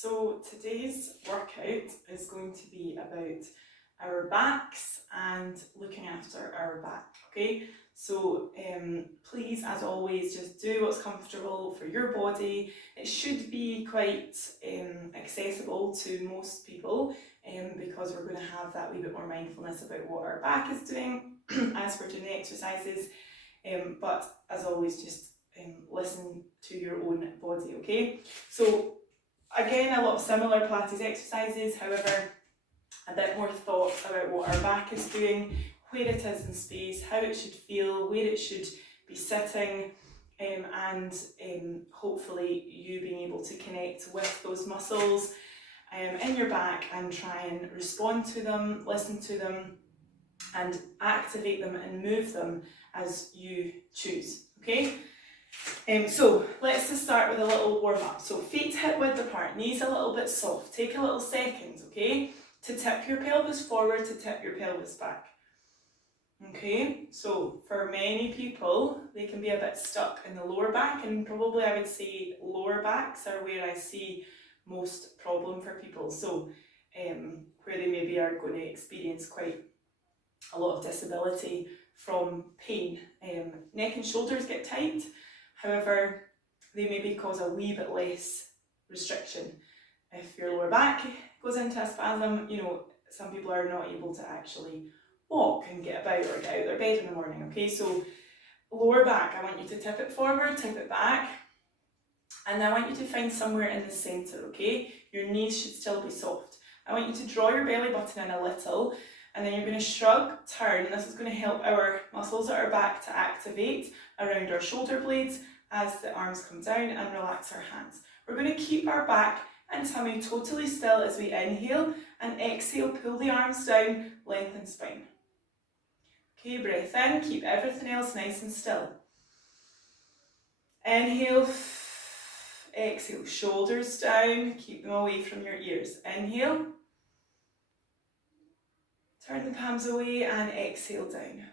So today's workout is going to be about our backs and looking after our back, okay? So please, as always, just do what's comfortable for your body. It should be quite accessible to most people because we're going to have that wee bit more mindfulness about what our back is doing as we're doing the exercises. But as always, just listen to your own body, okay? So again, a lot of similar Pilates exercises, however, a bit more thought about what our back is doing, where it is in space, how it should feel, where it should be sitting, and hopefully you being able to connect with those muscles in your back and try and respond to them, listen to them, and activate them and move them as you choose, okay? So let's just start with a little warm up. So feet hip width apart, knees a little bit soft. Take a little second, okay, to tip your pelvis forward, to tip your pelvis back. Okay, so for many people, they can be a bit stuck in the lower back, and probably I would say lower backs are where I see most problem for people. So where they maybe are going to experience quite a lot of disability from pain. Neck and shoulders get tight, however, they maybe cause a wee bit less restriction. If your lower back goes into a spasm, you know, some people are not able to actually walk and get about or get out of their bed in the morning, okay? So lower back, I want you to tip it forward, tip it back, and I want you to find somewhere in the centre, okay? Your knees should still be soft. I want you to draw your belly button in a little, and then you're going to shrug, turn, and this is going to help our muscles at our back to activate around our shoulder blades as the arms come down, and relax our hands. We're going to keep our back and tummy totally still as we inhale, and exhale, pull the arms down, lengthen spine. Okay, breath in, keep everything else nice and still. Inhale, exhale, shoulders down, keep them away from your ears. Inhale, turn the palms away and exhale down.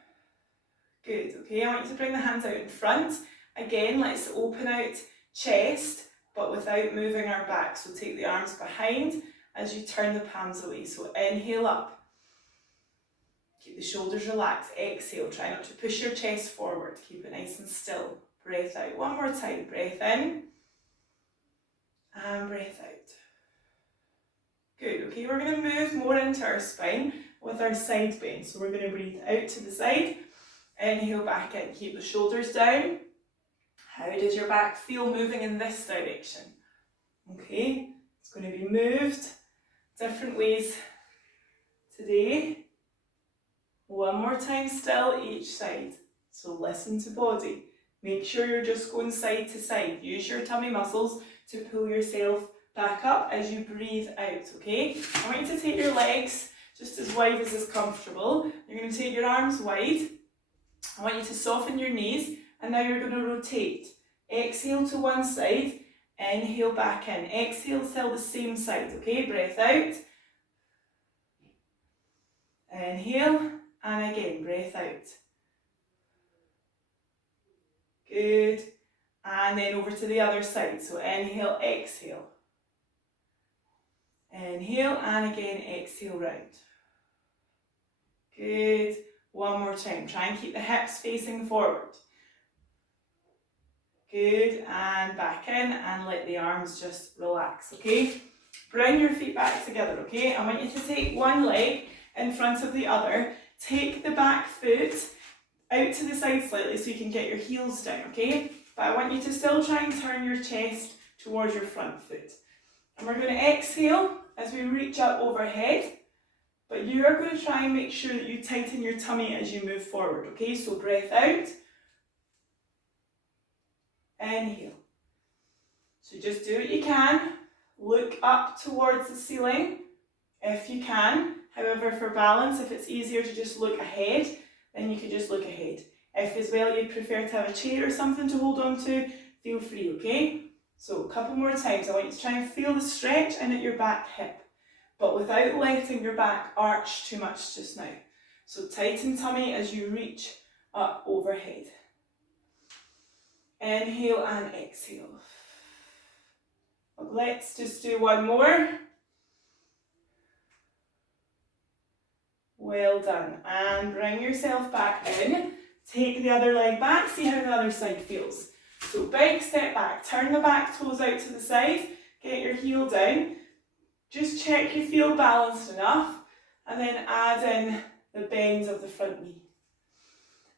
Good, okay, I want you to bring the hands out in front. Again, let's open out chest, but without moving our back. So take the arms behind as you turn the palms away. So inhale up. Keep the shoulders relaxed. Exhale, try not to push your chest forward. Keep it nice and still. Breath out. One more time. Breath in. And breath out. Good, okay, we're going to move more into our spine with our side bend. So we're going to breathe out to the side. Inhale back in. Keep the shoulders down. How does your back feel moving in this direction? Okay, it's going to be moved different ways today. One more time still, each side. So listen to body. Make sure you're just going side to side. Use your tummy muscles to pull yourself back up as you breathe out, okay? I want you to take your legs just as wide as is comfortable. You're going to take your arms wide. I want you to soften your knees, and now you're going to rotate. Exhale to one side, inhale back in. Exhale, still the same side, okay? Breath out. Inhale. And again, breath out. Good. And then over to the other side. So inhale, exhale. Inhale, and again, exhale round. Good. One more time. Try and keep the hips facing forward. Good. And back in, and let the arms just relax, okay? Bring your feet back together, okay? I want you to take one leg in front of the other. Take the back foot out to the side slightly so you can get your heels down, okay? But I want you to still try and turn your chest towards your front foot. And we're going to exhale as we reach up overhead, but you are going to try and make sure that you tighten your tummy as you move forward, okay? So breath out, inhale. So just do what you can. Look up towards the ceiling if you can. However, for balance, if it's easier to just look ahead, then you can just look ahead. If as well you'd prefer to have a chair or something to hold on to, feel free, okay? So a couple more times. I want you to try and feel the stretch in at your back hip, but without letting your back arch too much just now. So tighten tummy as you reach up overhead. Inhale and exhale. But let's just do one more. Well done. And bring yourself back in. Take the other leg back, see how the other side feels. So big step back, turn the back toes out to the side, get your heel down. Just check you feel balanced enough, and then add in the bend of the front knee.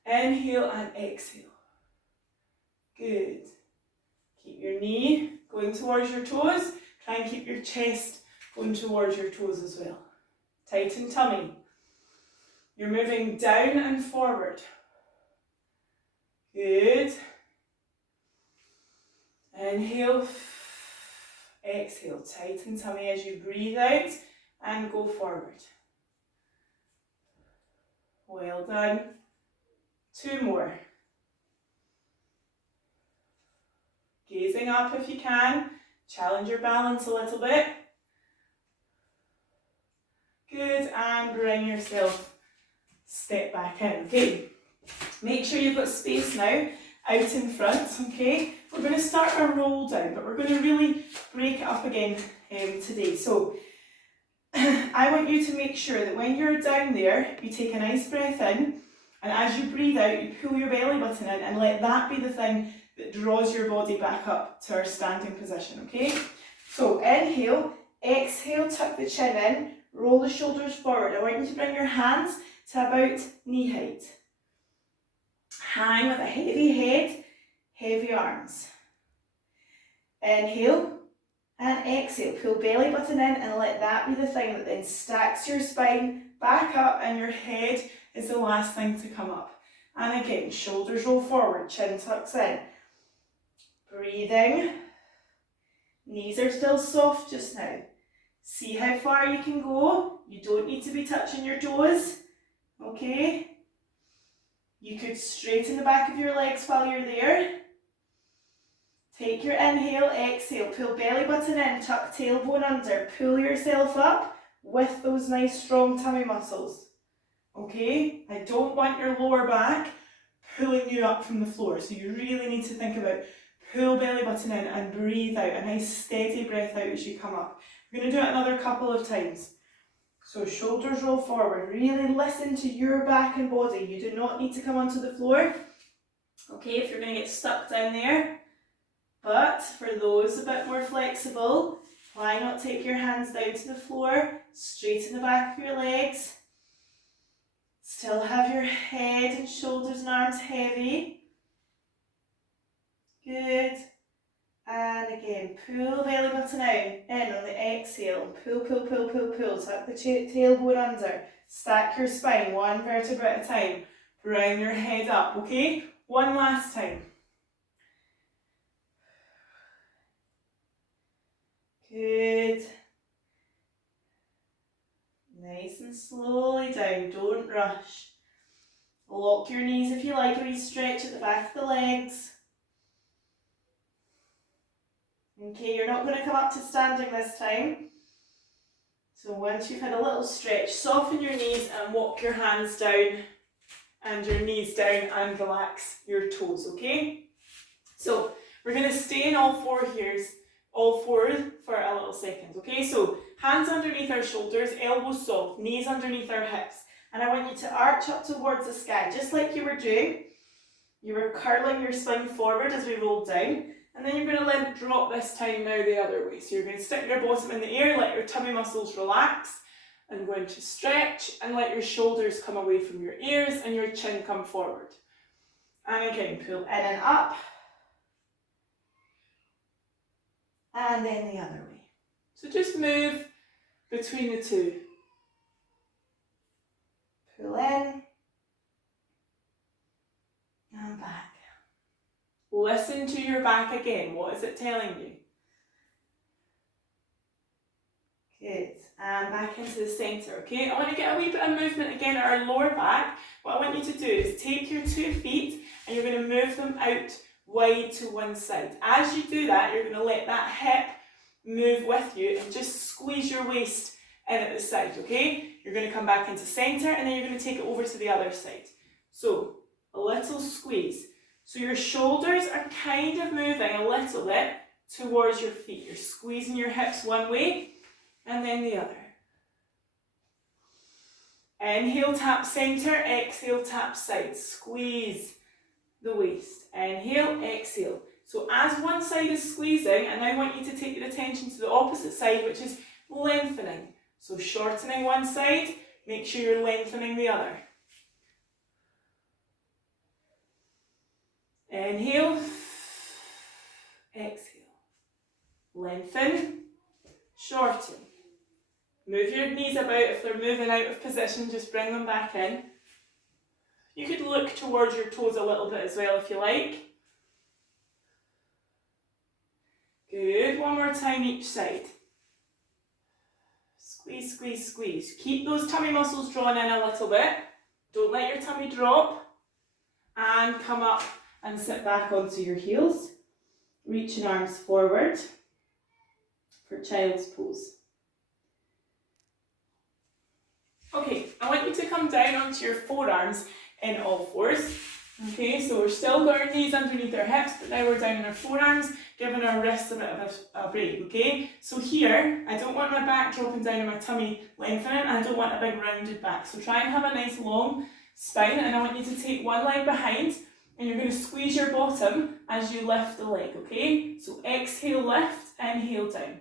Inhale and exhale. Good. Keep your knee going towards your toes. Try and keep your chest going towards your toes as well. Tighten tummy. You're moving down and forward. Good. Inhale. Exhale. Tighten tummy as you breathe out and go forward. Well done. Two more. Gazing up if you can. Challenge your balance a little bit. Good, and bring yourself step back in. Okay, make sure you've got space now out in front. Okay, we're going to start a roll down, but we're going to really break it up again today. So I want you to make sure that when you're down there, you take a nice breath in, and as you breathe out, you pull your belly button in and let that be the thing that draws your body back up to our standing position, okay? So inhale, exhale, tuck the chin in, roll the shoulders forward. I want you to bring your hands to about knee height. Hang with a heavy head, heavy arms. Inhale and exhale, pull belly button in and let that be the thing that then stacks your spine back up, and your head is the last thing to come up. And again, shoulders roll forward, chin tucks in. Breathing. Knees are still soft just now. See how far you can go. You don't need to be touching your toes. Okay? You could straighten the back of your legs while you're there. Take your inhale, exhale, pull belly button in, tuck tailbone under, pull yourself up with those nice strong tummy muscles. Okay? I don't want your lower back pulling you up from the floor, so you really need to think about pull belly button in and breathe out, a nice steady breath out as you come up. We're going to do it another couple of times. So shoulders roll forward, really listen to your back and body. You do not need to come onto the floor, okay, if you're going to get stuck down there. But for those a bit more flexible, why not take your hands down to the floor, straighten the back of your legs, still have your head and shoulders and arms heavy. Good. And again, pull belly button out, in on the exhale, pull, pull, pull, pull, pull, tuck the tailbone under, stack your spine, one vertebra at a time, bring your head up, okay? One last time. Good. Nice and slowly down, don't rush. Lock your knees if you like, or you stretch at the back of the legs. Okay, you're not going to come up to standing this time. So once you've had a little stretch, soften your knees and walk your hands down and your knees down and relax your toes, okay? So we're going to stay in all four for a little second, okay? So hands underneath our shoulders, elbows soft, knees underneath our hips. And I want you to arch up towards the sky, just like you were doing. You were curling your spine forward as we rolled down. And then you're going to let it drop this time now the other way. So you're going to stick your bottom in the air, let your tummy muscles relax, and going to stretch and let your shoulders come away from your ears and your chin come forward. And again, pull in and up. And then the other way. So just move between the two. Pull in and back. Listen to your back again. What is it telling you? Good. And back into the centre, okay? I want to get a wee bit of movement again at our lower back. What I want you to do is take your 2 feet and you're going to move them out wide to one side. As you do that, you're going to let that hip move with you and just squeeze your waist in at the side, okay? You're going to come back into centre and then you're going to take it over to the other side. So, a little squeeze. So your shoulders are kind of moving a little bit towards your feet. You're squeezing your hips one way and then the other. Inhale, tap center, exhale, tap side. Squeeze the waist. Inhale, exhale. So as one side is squeezing, I now want you to take your attention to the opposite side, which is lengthening. So shortening one side, make sure you're lengthening the other. Inhale, exhale. Lengthen, shorten. Move your knees about. If they're moving out of position, just bring them back in. You could look towards your toes a little bit as well if you like. Good. One more time each side. Squeeze, squeeze, squeeze. Keep those tummy muscles drawn in a little bit. Don't let your tummy drop. And come up and sit back onto your heels. Reaching arms forward for child's pose. Okay, I want you to come down onto your forearms in all fours. Okay, so we're still got our knees underneath our hips, but now we're down on our forearms, giving our wrists a bit of a break, okay? So here, I don't want my back dropping down and my tummy lengthening, and I don't want a big rounded back. So try and have a nice long spine, and I want you to take one leg behind, and you're going to squeeze your bottom as you lift the leg, okay? So exhale, lift, inhale, down.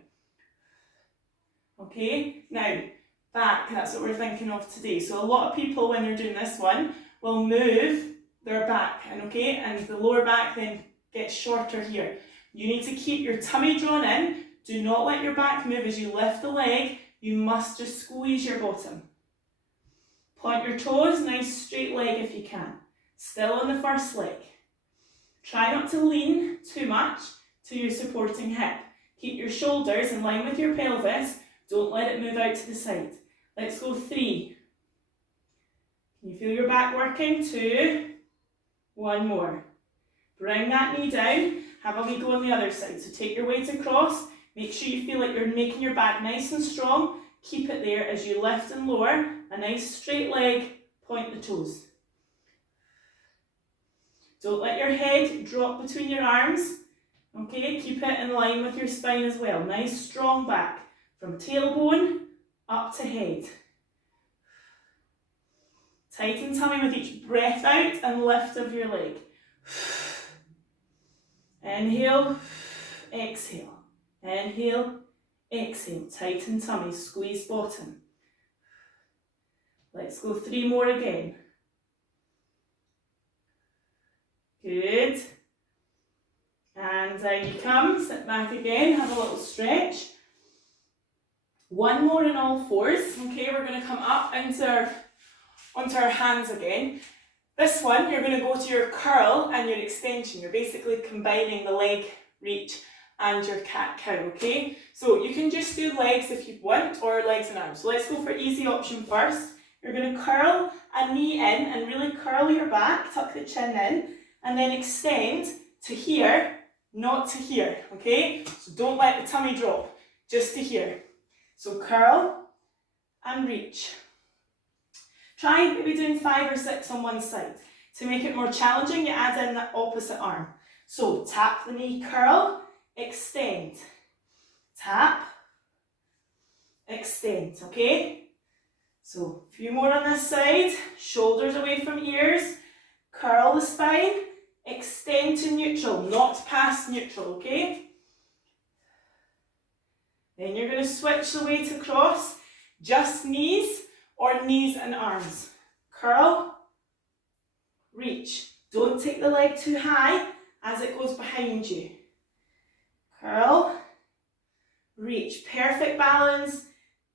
Okay, now back, that's what we're thinking of today. So a lot of people, when they're doing this one, will move their back, and the lower back then gets shorter here. You need to keep your tummy drawn in. Do not let your back move as you lift the leg. You must just squeeze your bottom. Point your toes, nice straight leg if you can. Still on the first leg. Try not to lean too much to your supporting hip. Keep your shoulders in line with your pelvis. Don't let it move out to the side. Let's go 3. Can you feel your back working? 2. 1 more. Bring that knee down. Have a wee go on the other side. So take your weight across. Make sure you feel like you're making your back nice and strong. Keep it there as you lift and lower. A nice straight leg. Point the toes. Don't let your head drop between your arms. Okay, keep it in line with your spine as well. Nice strong back. From tailbone up to head. Tighten tummy with each breath out and lift of your leg. Inhale, exhale. Inhale, exhale. Tighten tummy, squeeze bottom. Let's go 3 more again. Good. And down you come, sit back again, have a little stretch. 1 more in all fours. Okay, we're going to come up onto our hands again. This one, you're going to go to your curl and your extension. You're basically combining the leg reach and your cat-cow, okay? So you can just do legs if you want, or legs and arms. So let's go for easy option first. You're going to curl a knee in and really curl your back, tuck the chin in, and then extend to here, not to here, okay? So don't let the tummy drop, just to here. So curl and reach. Try maybe doing 5 or 6 on one side. To make it more challenging, you add in the opposite arm. So tap the knee, curl, extend. Tap, extend, okay? So a few more on this side. Shoulders away from ears. Curl the spine, extend to neutral, not past neutral, okay? Then you're going to switch the weight across, just knees or knees and arms. Curl, reach. Don't take the leg too high as it goes behind you. Curl, reach. Perfect balance,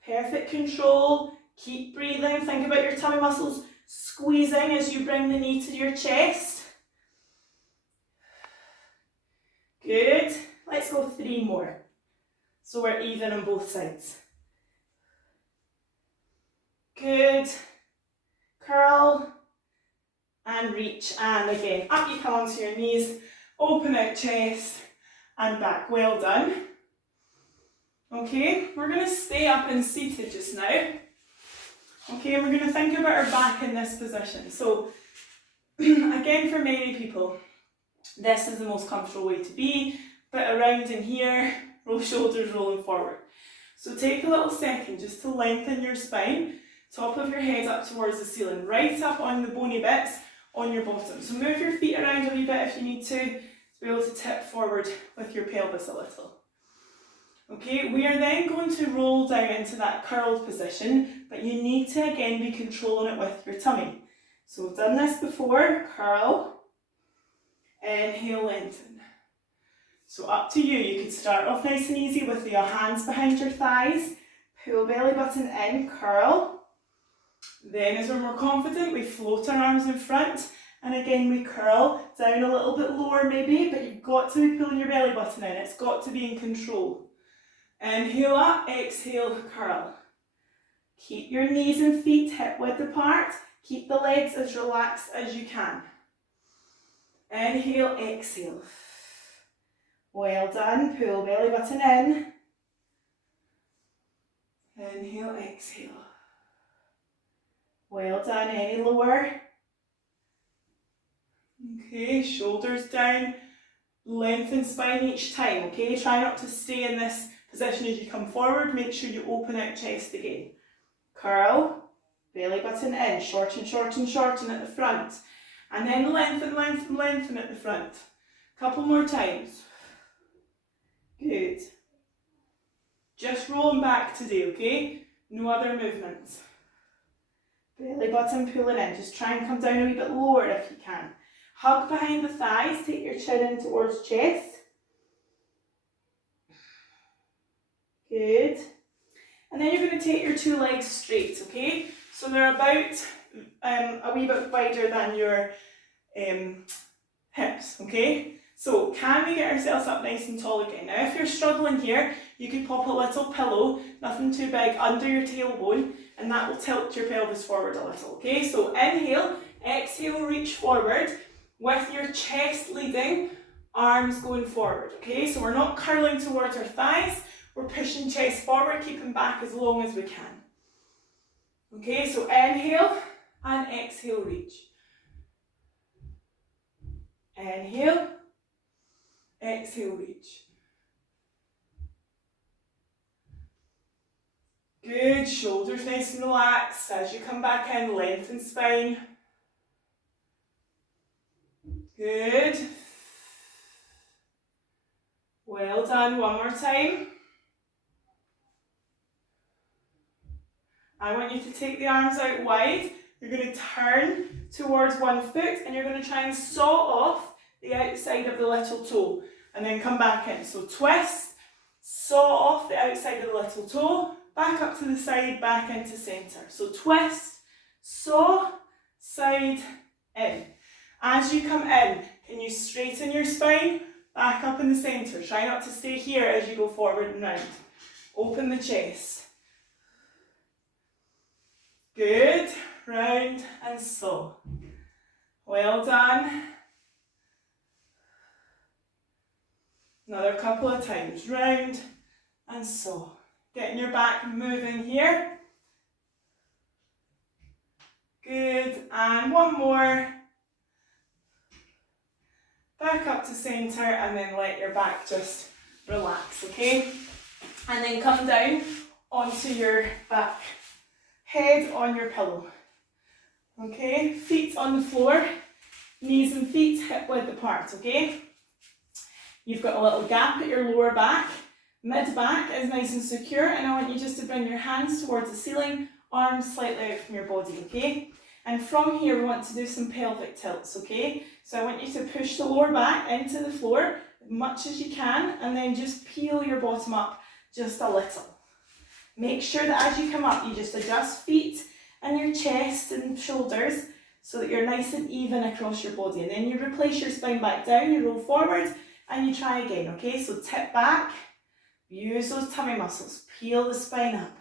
perfect control. Keep breathing. Think about your tummy muscles squeezing as you bring the knee to your chest. Good. Let's go 3 more. So we're even on both sides. Good. Curl and reach. And again, up you come onto your knees. Open out chest and back. Well done. Okay, we're going to stay up and seated just now. Okay, we're going to think about our back in this position. So, again, for many people, this is the most comfortable way to be. bit around in here, roll shoulders rolling forward. So take a little second just to lengthen your spine, top of your head up towards the ceiling, right up on the bony bits on your bottom. So move your feet around a wee bit if you need to be able to tip forward with your pelvis a little. Okay, we are then going to roll down into that curled position, but you need to again be controlling it with your tummy. So we've done this before, curl, inhale, lengthen. So up to you, you could start off nice and easy with your hands behind your thighs, pull belly button in, curl. Then as we're more confident, we float our arms in front, and again we curl down a little bit lower maybe, but you've got to be pulling your belly button in, it's got to be in control. Inhale up, exhale, curl. Keep your knees and feet hip width apart, keep the legs as relaxed as you can. Inhale, exhale. Well done, pull belly button in. Inhale, exhale. Well done, any lower? Okay, shoulders down, lengthen spine each time, okay? Try not to stay in this position as you come forward, make sure you open out chest again. Curl, belly button in, shorten, shorten, shorten at the front. And then lengthen, lengthen, lengthen at the front. Couple more times. Good. Just rolling back today, okay? No other movements. Belly button pulling in. Just try and come down a wee bit lower if you can. Hug behind the thighs. Take your chin in towards chest. Good. And then you're going to take your two legs straight, okay? So they're about a wee bit wider than your hips, okay? So can we get ourselves up nice and tall again? Now if you're struggling here, you could pop a little pillow, nothing too big, under your tailbone, and that will tilt your pelvis forward a little, okay? So inhale, exhale, reach forward with your chest leading, arms going forward, okay? So we're not curling towards our thighs, we're pushing chest forward, keeping back as long as we can. Okay, so inhale and exhale, reach. Inhale, exhale, reach. Good, shoulders nice and relaxed. As you come back in, lengthen spine. Good. Well done, one more time. I want you to take the arms out wide. You're going to turn towards one foot and you're going to try and saw off the outside of the little toe and then come back in. So twist, saw off the outside of the little toe, back up to the side, back into centre. So twist, saw, side, in. As you come in, can you straighten your spine? Back up in the centre. Try not to stay here as you go forward and round. Open the chest. Good. Round and saw. Well done. Another couple of times. Round and saw. Getting your back moving here. Good. And one more. Back up to centre and then let your back just relax, okay? And then come down onto your back. Head on your pillow. Okay, feet on the floor, knees and feet hip width apart, okay? You've got a little gap at your lower back, mid-back is nice and secure, and I want you just to bring your hands towards the ceiling, arms slightly out from your body, okay? And from here we want to do some pelvic tilts, okay? So I want you to push the lower back into the floor as much as you can, and then just peel your bottom up just a little. Make sure that as you come up, you just adjust feet and your chest and shoulders so that you're nice and even across your body. And then you replace your spine back down, you roll forward and you try again, okay? So tip back, use those tummy muscles, peel the spine up.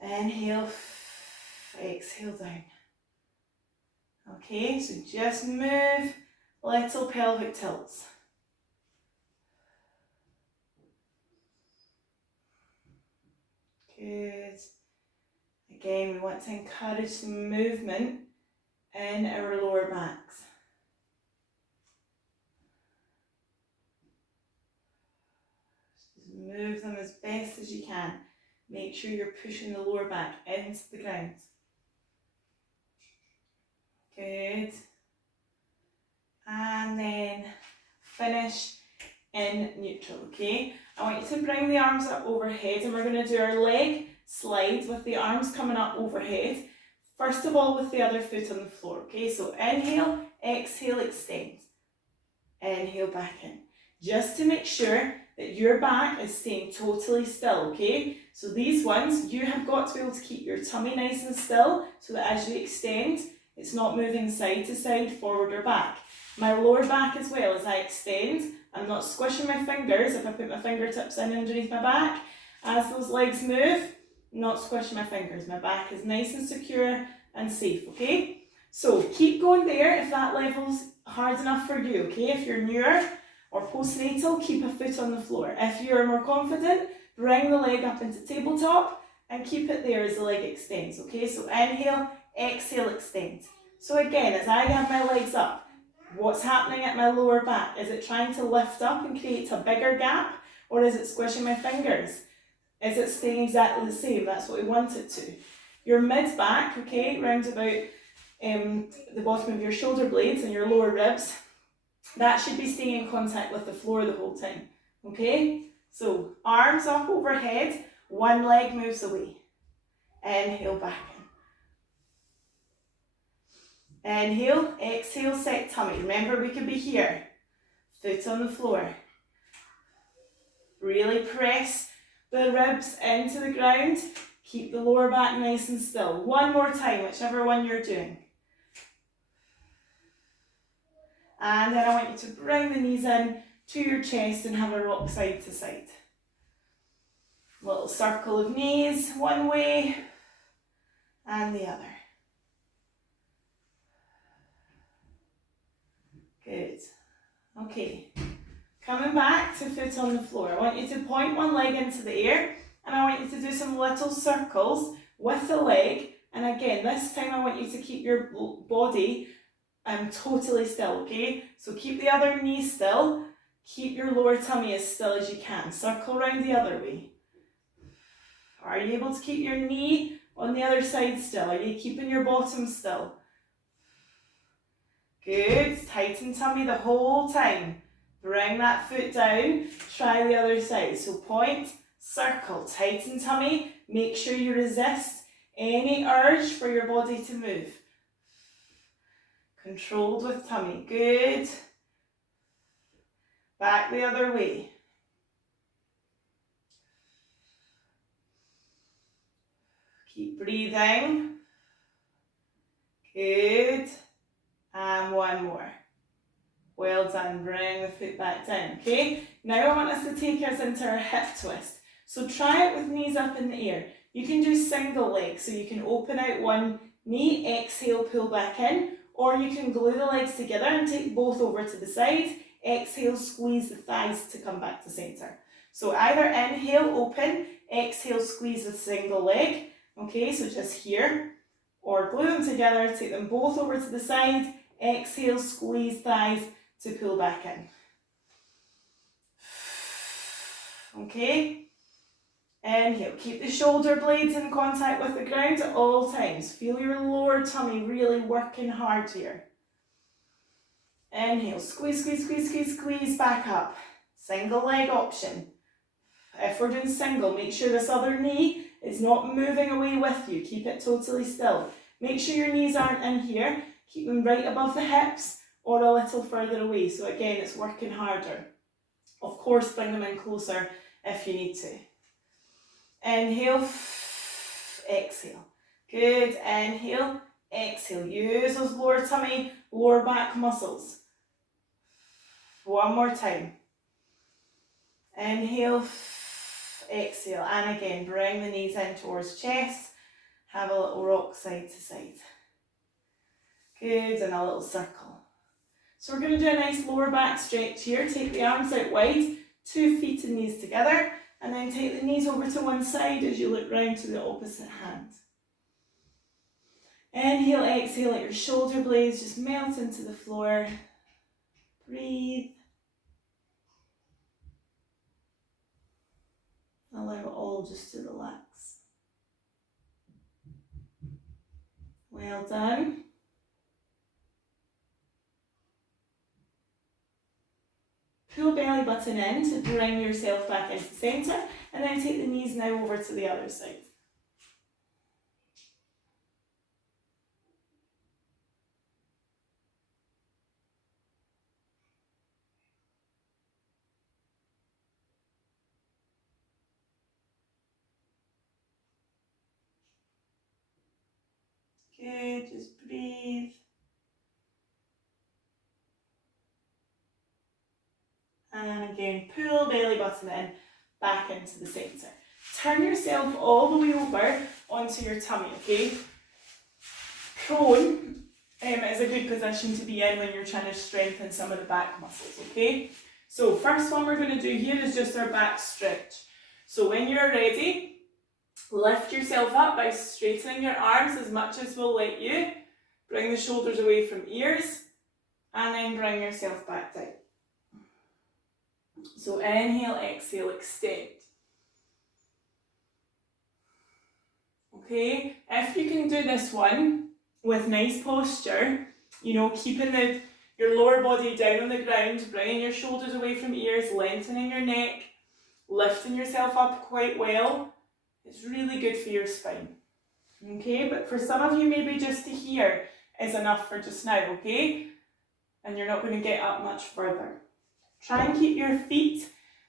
Inhale, exhale down. Okay, so just move little pelvic tilts. Good. Again, we want to encourage some movement in our lower backs. Move them as best as you can. Make sure you're pushing the lower back into the ground. Good. And then finish in neutral, okay? I want you to bring the arms up overhead, and we're going to do our leg slide with the arms coming up overhead. First of all, with the other foot on the floor, okay? So inhale, exhale, extend. Inhale back in. Just to make sure that your back is staying totally still, okay? So these ones, you have got to be able to keep your tummy nice and still so that as you extend, it's not moving side to side, forward or back. My lower back as well, as I extend, I'm not squishing my fingers. If I put my fingertips in underneath my back, as those legs move, not squishing my fingers. My back is nice and secure and safe, okay? So keep going there if that level's hard enough for you, okay? If you're newer or postnatal, keep a foot on the floor. If you're more confident, bring the leg up into tabletop and keep it there as the leg extends, okay? So inhale, exhale, extend. So again, as I have my legs up, what's happening at my lower back? Is it trying to lift up and create a bigger gap, or is it squishing my fingers? Is it staying exactly the same? That's what we want it to. Your mid back, okay, round about the bottom of your shoulder blades and your lower ribs, that should be staying in contact with the floor the whole time, okay? So arms up overhead, one leg moves away. Inhale back in. Inhale, exhale, set tummy. Remember, we could be here. Foot on the floor. Really press the ribs into the ground. Keep the lower back nice and still. One more time, whichever one you're doing. And then I want you to bring the knees in to your chest and have a rock side to side. Little circle of knees, one way and the other. Good. Okay. Coming back to foot on the floor. I want you to point one leg into the air, and I want you to do some little circles with the leg. And again, this time I want you to keep your body totally still, okay? So keep the other knee still. Keep your lower tummy as still as you can. Circle around the other way. Are you able to keep your knee on the other side still? Are you keeping your bottom still? Good. Tighten tummy the whole time. Bring that foot down. Try the other side. So point, circle, tighten tummy. Make sure you resist any urge for your body to move. Controlled with tummy. Good. Back the other way. Keep breathing. Good. And one more. Well done. Bring the foot back down. Okay. Now I want us to take us into our hip twist. So try it with knees up in the air. You can do single leg. So you can open out one knee, exhale, pull back in. Or you can glue the legs together and take both over to the side. Exhale, squeeze the thighs to come back to center. So either inhale, open, exhale, squeeze the single leg. Okay, so just here. Or glue them together, take them both over to the side. Exhale, squeeze thighs to pull back in. Okay. Inhale, keep the shoulder blades in contact with the ground at all times. Feel your lower tummy really working hard here. Inhale, squeeze, squeeze, squeeze, squeeze, squeeze, back up. Single leg option. If we're doing single, make sure this other knee is not moving away with you. Keep it totally still. Make sure your knees aren't in here. Keep them right above the hips or a little further away. So again, it's working harder. Of course, bring them in closer if you need to. Inhale, exhale. Good. Inhale, exhale. Use those lower tummy, lower back muscles. One more time. Inhale, exhale. And again, bring the knees in towards chest. Have a little rock side to side. Good. And a little circle. So we're going to do a nice lower back stretch here. Take the arms out wide, 2 feet and knees together. And then take the knees over to one side as you look round to the opposite hand. Inhale, exhale, let your shoulder blades just melt into the floor. Breathe. all just to relax. Well done. Pull belly button in to bring yourself back into the centre, and then take the knees now over to the other side. Good, just breathe. And again, pull belly button in, back into the centre. Turn yourself all the way over onto your tummy, okay? Prone is a good position to be in when you're trying to strengthen some of the back muscles, okay? So first one we're going to do here is just our back stretch. So when you're ready, lift yourself up by straightening your arms as much as will let you. Bring the shoulders away from ears, and then bring yourself back down. So inhale, exhale, extend. Okay, if you can do this one with nice posture, you know, keeping your lower body down on the ground, bringing your shoulders away from ears, lengthening your neck, lifting yourself up quite well, it's really good for your spine. Okay, but for some of you, maybe just to here is enough for just now, okay? And you're not going to get up much further. Try and keep your feet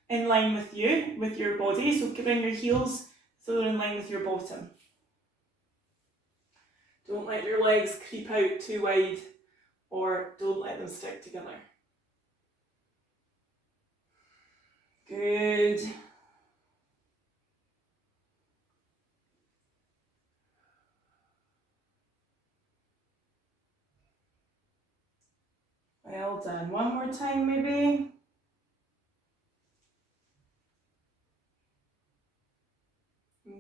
in line with you, with your body, so bring your heels so they're in line with your bottom. Don't let your legs creep out too wide, or don't let them stick together. Good. Well done. One more time maybe.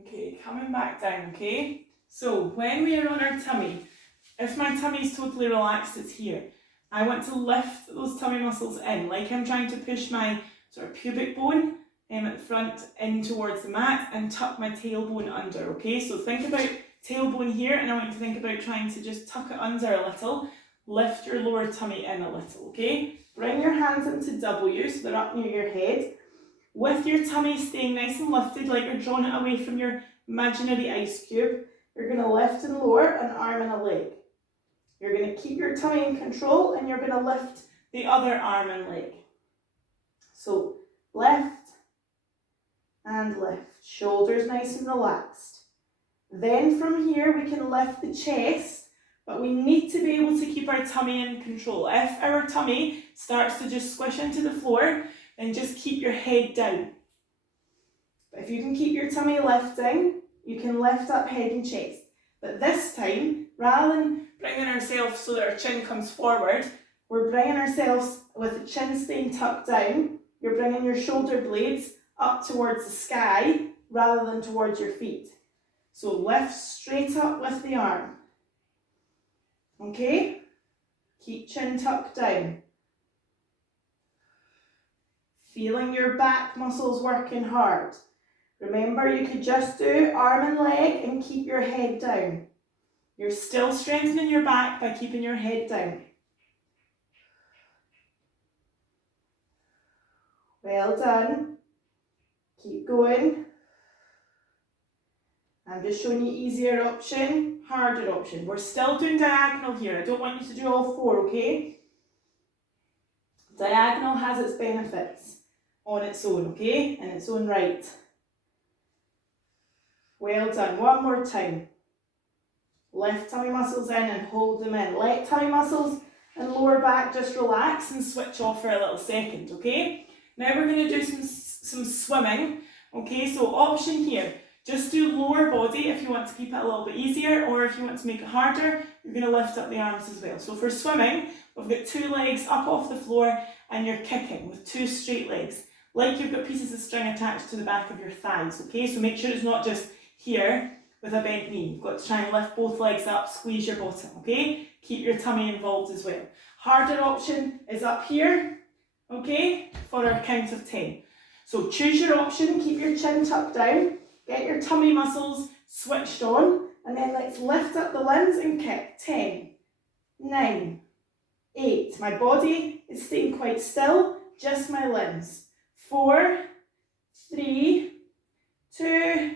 Okay, coming back down, okay? So when we are on our tummy, if my tummy is totally relaxed, it's here. I want to lift those tummy muscles in, like I'm trying to push my sort of pubic bone at the front in towards the mat and tuck my tailbone under, okay? So think about tailbone here, and I want you to think about trying to just tuck it under a little, lift your lower tummy in a little, okay? Bring your hands into W, so they're up near your head, with your tummy staying nice and lifted, like you're drawing it away from your imaginary ice cube. You're going to lift and lower an arm and a leg. You're going to keep your tummy in control, and you're going to lift the other arm and leg. So lift and lift. Shoulders nice and relaxed. Then from here we can lift the chest, but we need to be able to keep our tummy in control. If our tummy starts to just squish into the floor, then just keep your head down. But if you can keep your tummy lifting, you can lift up head and chest. But this time, rather than bringing ourselves so that our chin comes forward, we're bringing ourselves with the chin staying tucked down. You're bringing your shoulder blades up towards the sky rather than towards your feet. So lift straight up with the arm. Okay? Keep chin tucked down. Feeling your back muscles working hard. Remember, you could just do arm and leg and keep your head down. You're still strengthening your back by keeping your head down. Well done. Keep going. I'm just showing you easier option, harder option. We're still doing diagonal here. I don't want you to do all four, okay? Diagonal has its benefits on its own, okay? In its own right. Well done. One more time. Lift tummy muscles in and hold them in. Let tummy muscles and lower back just relax and switch off for a little second, okay? Now we're going to do some swimming, okay? So option here, just do lower body if you want to keep it a little bit easier, or if you want to make it harder, you're going to lift up the arms as well. So for swimming, we've got two legs up off the floor and you're kicking with two straight legs, like you've got pieces of string attached to the back of your thighs, okay? So make sure it's not just here with a bent knee. You've got to try and lift both legs up, squeeze your bottom, okay? Keep your tummy involved as well. Harder option is up here, okay, for our count of 10. So choose your option, keep your chin tucked down, Get your tummy muscles switched on, and then let's lift up the limbs and kick. 10, 9, 8. My body is staying quite still, just my limbs. 4, 3, 2,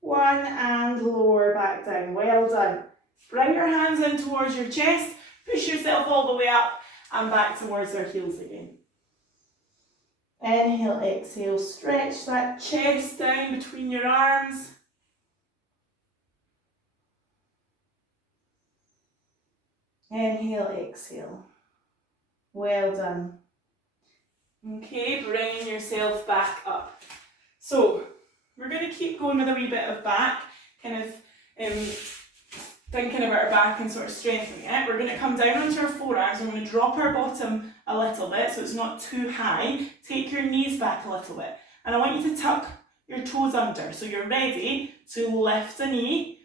1, and lower back down. Well done. Bring your hands in towards your chest, push yourself all the way up and back towards our heels again. Inhale, exhale, stretch that chest down between your arms. Inhale, exhale. Well done. Okay, bringing yourself back up. So, we're going to keep going with a wee bit of back, kind of thinking about our back and sort of strengthening it. We're going to come down onto our forearms. We're going to drop our bottom a little bit so it's not too high. Take your knees back a little bit. And I want you to tuck your toes under. So you're ready to lift a knee,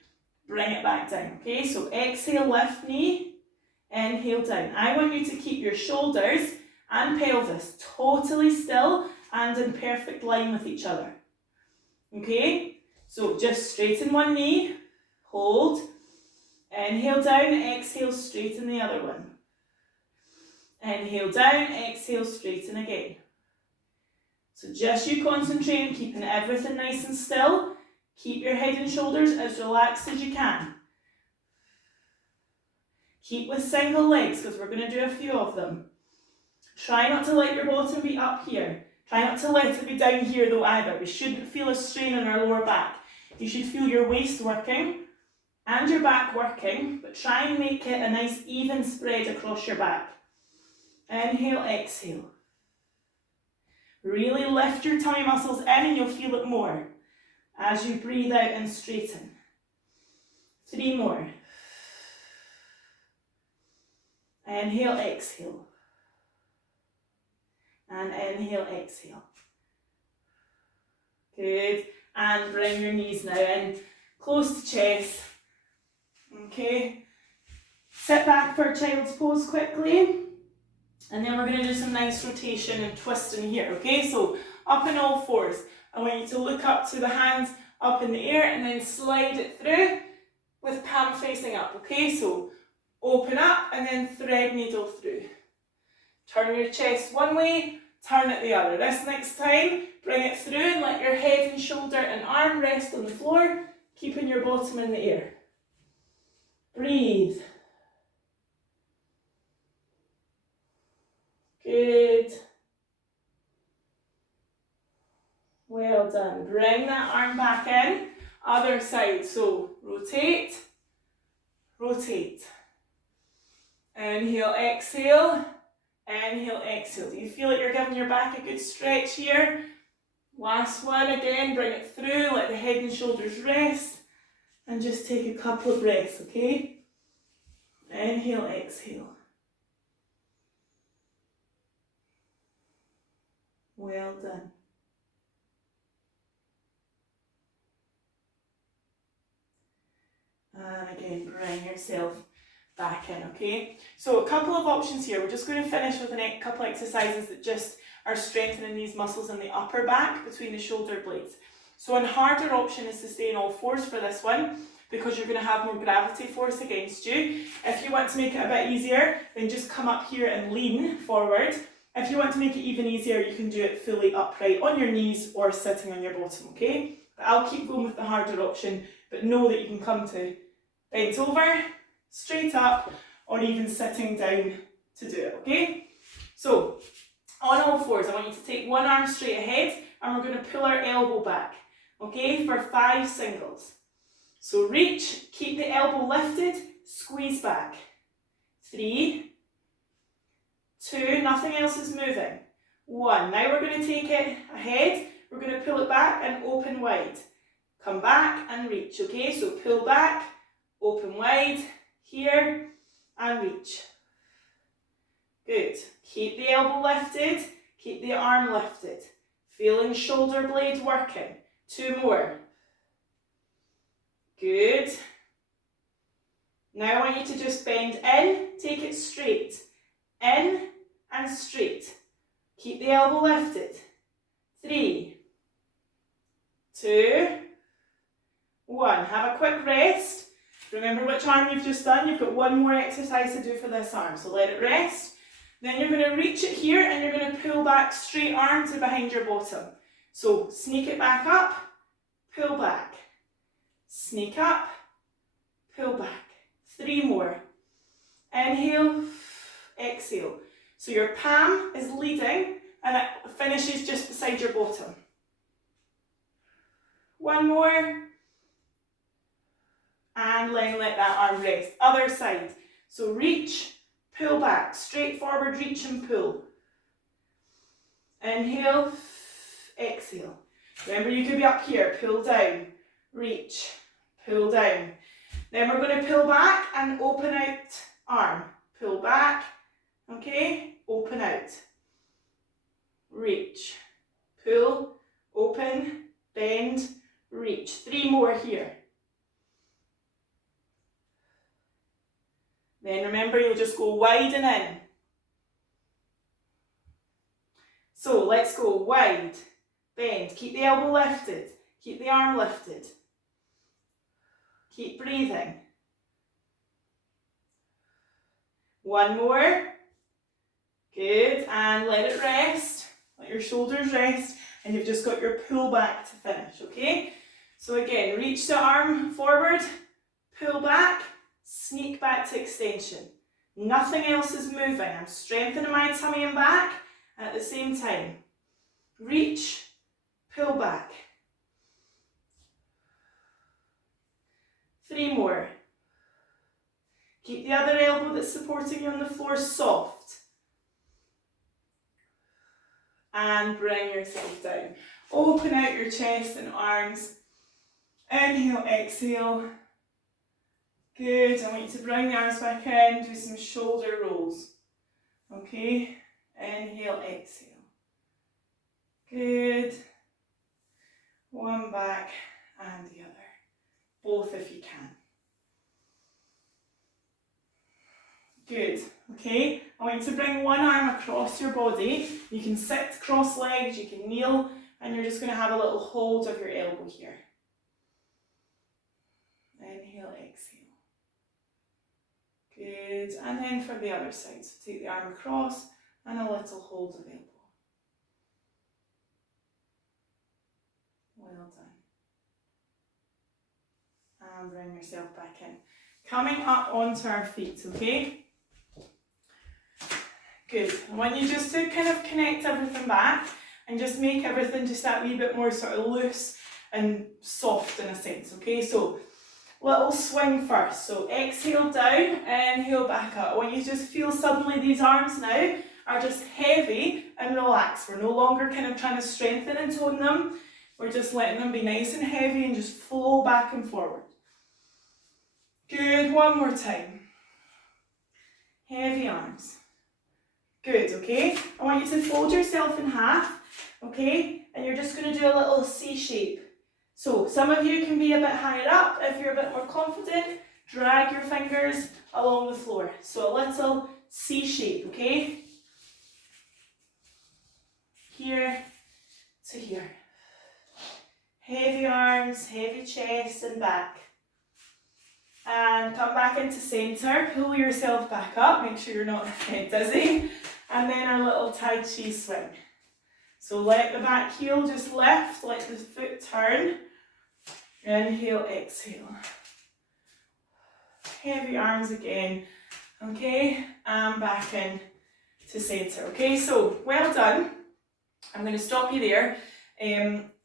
bring it back down. Okay, so exhale, lift knee. Inhale down. I want you to keep your shoulders and pelvis totally still and in perfect line with each other. Okay, so just straighten one knee, hold, inhale down, exhale, straighten the other one. Inhale down, exhale, straighten again. So just you concentrate on keeping everything nice and still. Keep your head and shoulders as relaxed as you can. Keep with single legs because we're going to do a few of them. Try not to let your bottom be up here. Try not to let it be down here though either. We shouldn't feel a strain on our lower back. You should feel your waist working and your back working, but try and make it a nice even spread across your back. Inhale, exhale. Really lift your tummy muscles in and you'll feel it more as you breathe out and straighten. 3 more. Inhale, exhale. And inhale, exhale. Good. And bring your knees now in, close to chest. Okay. Sit back for child's pose quickly. And then we're going to do some nice rotation and twisting here. Okay, so up on all fours. I want you to look up to the hands up in the air and then slide it through with palm facing up. Okay, so open up and then thread needle through. Turn your chest one way, turn it the other. This next time, bring it through and let your head and shoulder and arm rest on the floor, keeping your bottom in the air. Breathe. Good. Well done. Bring that arm back in. Other side. So rotate, rotate. Inhale, exhale. Inhale, exhale. Do you feel like you're giving your back a good stretch here? Last one again. Bring it through. Let the head and shoulders rest. And just take a couple of breaths, okay? Inhale, exhale. Well done. And again, bring yourself back in, okay? So a couple of options here. We're just going to finish with a couple of exercises that just are strengthening these muscles in the upper back between the shoulder blades. So a harder option is to stay on all fours for this one because you're going to have more gravity force against you. If you want to make it a bit easier, then just come up here and lean forward. If you want to make it even easier, you can do it fully upright on your knees or sitting on your bottom, okay? But I'll keep going with the harder option, but know that you can come to bent over, straight up, or even sitting down to do it, okay? So, on all fours, I want you to take one arm straight ahead, and we're going to pull our elbow back, okay, for 5 singles. So reach, keep the elbow lifted, squeeze back. 3, 2, nothing else is moving. 1, now we're going to take it ahead, we're going to pull it back and open wide. Come back and reach, okay, so pull back, open wide, here, and reach. Good. Keep the elbow lifted, keep the arm lifted. Feeling shoulder blade working. 2 more. Good. Now I want you to just bend in, take it straight. In and straight. Keep the elbow lifted. 3, 2, 1. Have a quick rest. Remember which arm you've just done. You've got one more exercise to do for this arm, so let it rest. Then you're going to reach it here and you're going to pull back straight arm to behind your bottom. So sneak it back up, pull back, sneak up, pull back. 3 more. Inhale, exhale. So your palm is leading and it finishes just beside your bottom. 1 more. And then let that arm rest. Other side. So reach, pull back, straight forward, reach and pull. Inhale, exhale. Remember, you could be up here, pull down, reach, pull down. Then we're going to pull back and open out arm. Pull back, okay, open out. Reach, pull, open, bend, reach. 3 more here. Then remember, you'll just go wide and in. So let's go wide, bend, keep the elbow lifted, keep the arm lifted. Keep breathing. 1 more. Good, and let it rest. Let your shoulders rest, and you've just got your pull back to finish, okay? So again, reach the arm forward, pull back, sneak back to extension. Nothing else is moving. I'm strengthening my tummy and back at the same time. Reach, pull back. 3 more. Keep the other elbow that's supporting you on the floor soft. And bring yourself down. Open out your chest and arms. Inhale, exhale. Good. I want you to bring the arms back in. Do some shoulder rolls. Okay. Inhale, exhale. Good. One back and the other. Both if you can. Good. Okay. I want you to bring one arm across your body. You can sit cross-legged, you can kneel, and you're just going to have a little hold of your elbow here. Inhale, exhale. Good, and then for the other side, so take the arm across and a little hold of elbow. Well done. And bring yourself back in. Coming up onto our feet, okay? Good. I want you just to kind of connect everything back and just make everything just that wee bit more sort of loose and soft in a sense, okay? So little swing first. So exhale down, inhale back up. I want you to just feel suddenly these arms now are just heavy and relaxed. We're no longer kind of trying to strengthen and tone them. We're just letting them be nice and heavy and just flow back and forward. Good, 1 more time. Heavy arms. Good, okay? I want you to fold yourself in half, okay? And you're just going to do a little C shape. So some of you can be a bit higher up. If you're a bit more confident, drag your fingers along the floor. So a little C shape, okay? Here to here. Heavy arms, heavy chest and back. And come back into centre, pull yourself back up, make sure you're not dizzy. And then our little Tai Chi swing. So let the back heel just lift, let the foot turn. Inhale, exhale. Heavy arms again, okay? And back in to centre, okay? So, well done. I'm going to stop you there.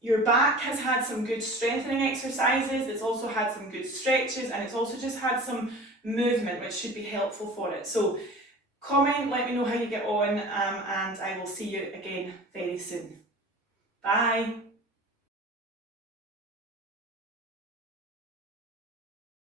Your back has had some good strengthening exercises, it's also had some good stretches, and it's also just had some movement which should be helpful for it. So comment, let me know how you get on, and I will see you again very soon. Bye.